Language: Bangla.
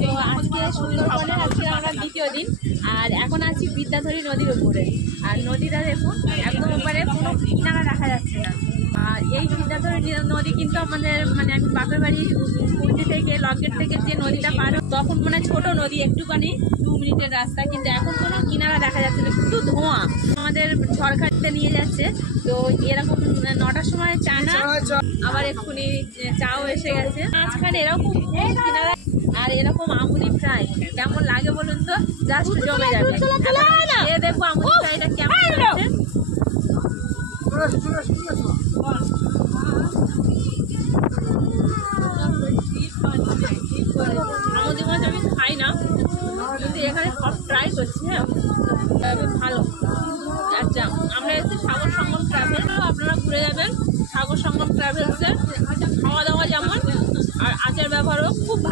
তো আজকে সুন্দরবনে আজকে আমরা দ্বিতীয় দিন, আর এখন আছি বিদ্যাধরী নদীর উপরে। আর নদীটা দেখুন একদম উপরে কোনো কিনারা দেখা যাচ্ছে না। আর এই বিদ্যাধরী নদী কিন্তু আমাদের মানে আমি বাপের বাড়ি কুর্তি থেকে লকগেট থেকে যে নদীটা পার তখন মানে ছোট নদী, একটুখানি 2 মিনিটের রাস্তা, কিন্তু এখন কোনো কিনারা দেখা যাচ্ছে না, শুধু ধোঁয়া। আমাদের ঝড়খালিতে নিয়ে যাচ্ছে। তো এরকম 9টার সময় চা না, আবার এক্ষুনি চাও এসে গেছে। মাঝখানে এরকম কিনারা আর এরকম আমুলি ফ্রাই কেমন লাগে বলুন তো, জাস্ট জমে যাবে। দেখবো আমুলি ফ্রাইটা কেমন লাগছে। আমুদি মাছ আমি খাই না, কিন্তু এখানে সব ট্রাই করছি। হ্যাঁ, ভালো। আচ্ছা, আমরা এসেছি সাগর সঙ্গম ট্রাভেল, আপনারা ঘুরে যাবেন সাগর সঙ্গম ট্রাভেলসে। খাওয়া দাওয়া যেমন আর আচার ব্যবহারও খুব ভালো।